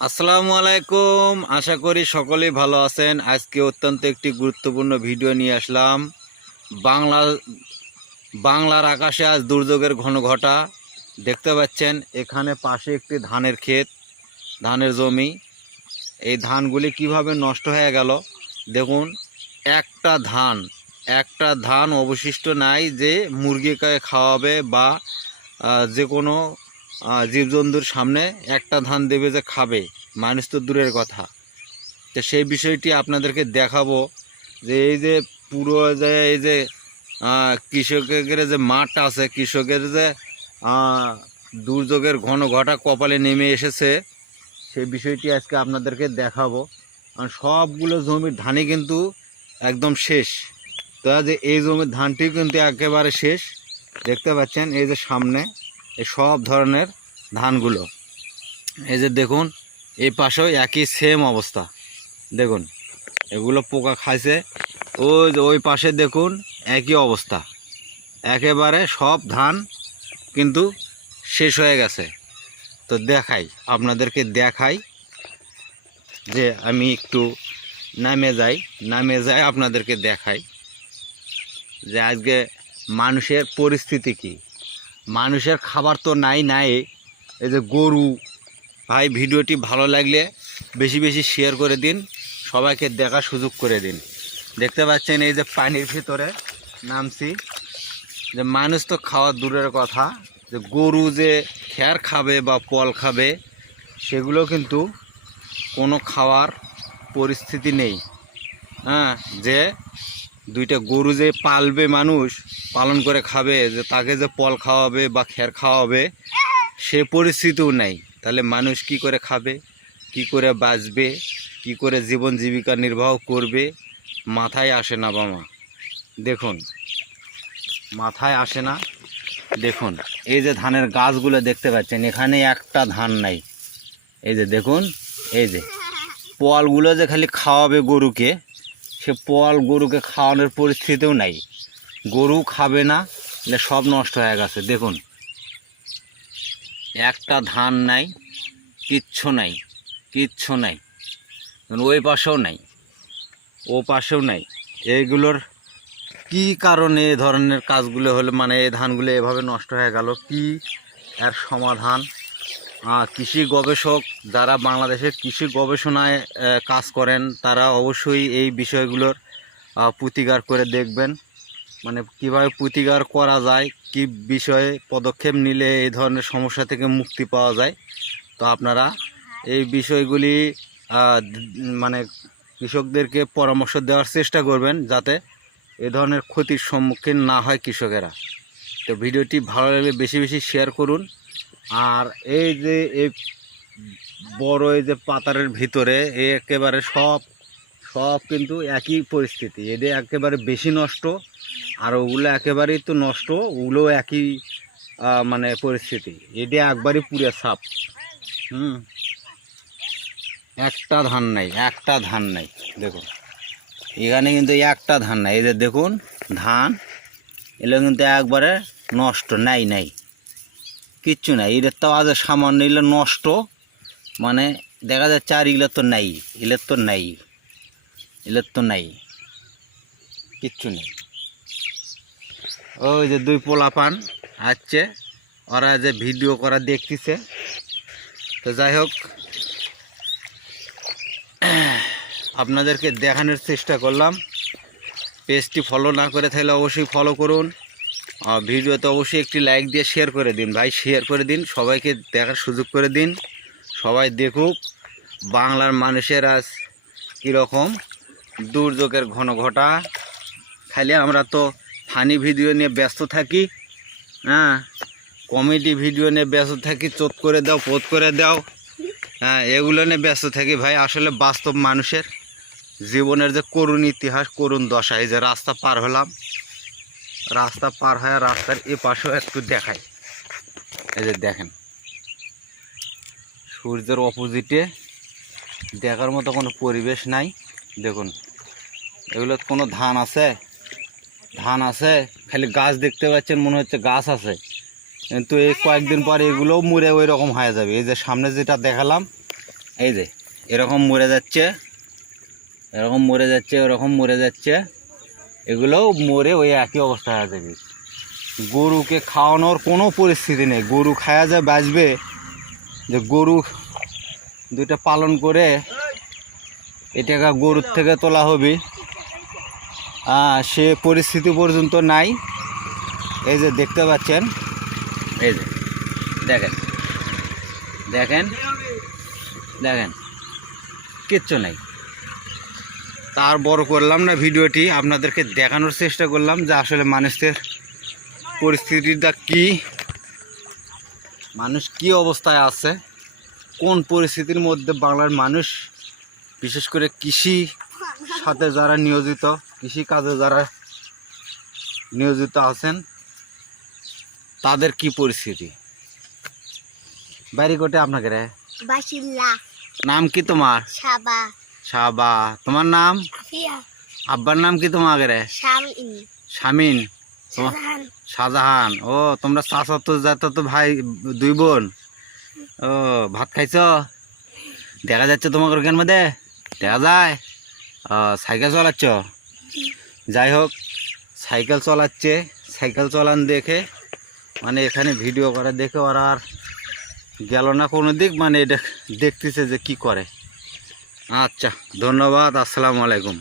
আসসালামু আলাইকুম। আশা করি সকলেই ভালো আছেন। আজকে অত্যন্ত একটি গুরুত্বপূর্ণ ভিডিও নিয়ে আসলাম। বাংলা, বাংলার আকাশে আজ দুর্যোগের ঘন ঘটা। দেখতে পাচ্ছেন, এখানে পাশে একটি ধানের ক্ষেত, ধানের জমি। এই ধানগুলি কীভাবে নষ্ট হয়ে গেল? দেখুন, একটা ধান একটা ধান অবশিষ্ট নাই যে মুরগিকে খাওয়াবে বা যে কোনো জীবজন্তুর সামনে একটা ধান দেবে যে খাবে, মানুষ তো দূরের কথা। তো সেই বিষয়টি আপনাদেরকে দেখাবো যে এই যে পুরো যে এই যে কৃষকের যে মাঠ আছে, কৃষকের যে দুর্যোগের ঘন ঘটা কপালে নেমে এসেছে, সেই বিষয়টি আজকে আপনাদেরকে দেখাবো। কারণ সবগুলো জমির ধানই কিন্তু একদম শেষ। তো যে এই জমির ধানটি কিন্তু একেবারে শেষ। দেখতে পাচ্ছেন এই যে সামনে এই সব ধরনের ধানগুলো। এই যে দেখুন, এই পাশেও একই সেম অবস্থা। দেখুন, এগুলো পোকা খাইছে। ওই ওই পাশে দেখুন, একই অবস্থা। একেবারে সব ধান কিন্তু শেষ হয়ে গেছে। তো দেখাই, আপনাদেরকে দেখাই যে আমি একটু নামে যাই নামে যাই আপনাদেরকে দেখাই যে আজকে মানুষের পরিস্থিতি কি। মানুষের খাবার তো নাই নাই। এই যে গরু, ভাই, ভিডিওটি ভালো লাগলে বেশি বেশি শেয়ার করে দিন, সবাইকে দেখার সুযোগ করে দিন। দেখতে পাচ্ছেন এই যে পানির ভিতরে নামছি। যে মানুষ তো খাওয়া দূরের কথা, যে গরু যে খ্যার খাবে বা পল খাবে, সেগুলো কিন্তু কোনো খাওয়ার পরিস্থিতি নেই। হ্যাঁ যে দুইটা গরু যে পালবে মানুষ, পালন করে খাবে, যে তাকে যে পল খাওয়াবে বা খ্যার খাওয়াবে, সে পরিস্থিতিও নাই। তাহলে মানুষ কি করে খাবে? কি করে বাঁচবে? কি করে জীবন জীবিকা নির্বাহ করবে? মাথায় আসে না বামা দেখুন, মাথায় আসে না। দেখুন, এই যে ধানের গাছগুলো দেখতে পাচ্ছেন, এখানে একটা ধান নাই। এই যে দেখুন, এই যে। পলগুলো যে খালি খাওয়াবে গরুকে সে পোয়াল গরুকে খাওয়ানোর পরিস্থিতিও নাই। গরু খাবে না, এলে সব নষ্ট হয়ে গেছে, দেখুন। একটা ধান নাই, কিচ্ছু নাই কিচ্ছু নাই ওই পাশেও নাই, ও পাশেও নাই। এইগুলোর কি কারণে এ ধরনের কাজগুলো হলে মানে এই ধানগুলো এভাবে নষ্ট হয়ে গেল, কি এর সমাধান? কৃষি গবেষক যারা বাংলাদেশের কৃষি গবেষণায় কাজ করেন, তারা অবশ্যই এই বিষয়গুলোর প্রতিকার করে দেখবেন। মানে কীভাবে প্রতিকার করা যায়, কি বিষয়ে পদক্ষেপ নিলে এই ধরনের সমস্যা থেকে মুক্তি পাওয়া যায়। তো আপনারা এই বিষয়গুলি মানে কৃষকদেরকে পরামর্শ দেওয়ার চেষ্টা করবেন যাতে এ ধরনের ক্ষতির সম্মুখীন না হয় কৃষকেরা। তো ভিডিওটি ভালো লাগলে বেশি বেশি শেয়ার করুন। আর এই যে এই বড় এই যে পাতারের ভিতরে, এ একেবারে সব সব কিন্তু একই পরিস্থিতি। এদের একেবারে বেশি নষ্ট, আর ওগুলো একেবারেই তো নষ্ট, ওগুলো একই মানে পরিস্থিতি। এটা একবারই পুরে সাপ। হুম? একটা ধান নাই, একটা ধান নাই, দেখুন। এখানে কিন্তু একটা ধান নাই এদের দেখুন, ধান, এগুলো কিন্তু একবারে নষ্ট, নাই নাই। কিচ্ছু নাই। এদের তো আজ সামান্য এগুলো নষ্ট। মানে দেখা যাচ্ছে আর এগুলো তো নাই। এগুলোর তো নাই। এগুলোর তো নাই। কিচ্ছু নেই। ওই যে দুই পোলা পান আসছে। ওরা যে ভিডিও করা দেখতেছে। তো যাই হোক, আপনাদেরকে দেখানোর চেষ্টা করলাম। পেজটি ফলো না করে থাকলে অবশ্যই ফলো করুন। ভিডিওতে অবশ্যই একটি লাইক দিয়ে শেয়ার করে দিন। ভাই শেয়ার করে দিন, সবাইকে দেখার সুযোগ করে দিন। সবাই দেখুক, বাংলার মানুষের আজ কীরকম দুর্যোগের ঘন ঘটা। খালি আমরা তো ফানি ভিডিও নিয়ে ব্যস্ত থাকি হ্যাঁ? কমেডি ভিডিও নিয়ে ব্যস্ত থাকি, চোট করে দাও পোত করে দাও হ্যাঁ? এগুলো নিয়ে ব্যস্ত থাকি ভাই, আসলে বাস্তব মানুষের জীবনের যে করুণ ইতিহাস, করুণ দশা, এই যে রাস্তা পার হলাম রাস্তা পার হয়ে রাস্তার এ পাশেও একটু দেখাই। এই যে দেখেন, সূর্যের অপোজিটে দেখার মতো কোনো পরিবেশ নাই। দেখুন, এগুলো কোনো ধান আছে? ধান আছে, খালি গাছ দেখতে পাচ্ছেন, মনে হচ্ছে গাছ আছে। কিন্তু এই কয়েকদিন পর এগুলোও মরে ওই রকম হয়ে যাবে। এই যে সামনে যেটা দেখালাম, এই যে এরকম মরে যাচ্ছে, এরকম মরে যাচ্ছে, ওরকম মরে যাচ্ছে। এগুলোও মরে ওই একই অবস্থায় আছে বীজ গরুকে খাওয়ানোর কোনো পরিস্থিতি নেই। গরু খায়া যা বাঁচবে, যে গরু দুইটা পালন করে এটাকে গরুর থেকে তোলা হবে। সে পরিস্থিতি পর্যন্ত নাই। এই যে দেখতে পাচ্ছেন, এই যে দেখেন দেখেন দেখেন, কিচ্ছু নেই। তার বড় করলাম না ভিডিওটি আপনাদেরকে দেখানোর চেষ্টা করলাম যে আসলে মানুষের পরিস্থিতিটা কি মানুষ কি অবস্থায় আছে কোন পরিস্থিতির মধ্যে বাংলার মানুষ বিশেষ করে কৃষি সাথে যারা নিয়োজিত কৃষি কাজে যারা নিয়োজিত আছেন তাদের কি পরিস্থিতি? বাড়ি কোটে আপনাকে রে। নাম কি তোমার? সাবা। শাহবা তোমার নাম? আব্বার নাম কি তোমার রে শামিন। শাহজাহান। ও তোমরা চাচা তো যাতো তো ভাই দুই বোন। ও ভাত খাইছ? দেখা যাচ্ছে তোমাকে ওখান মধ্যে দেখা যায়? সাইকেল চালাচ্ছ? যাই হোক সাইকেল চালাচ্ছে। সাইকেল চালান দেখে মানে এখানে ভিডিও করা দেখে ওরা আর গেল না কোনো দিক মানে এটা দেখতেছে যে কি করে। আচ্ছা ধন্যবাদ আসসালামু আলাইকুম।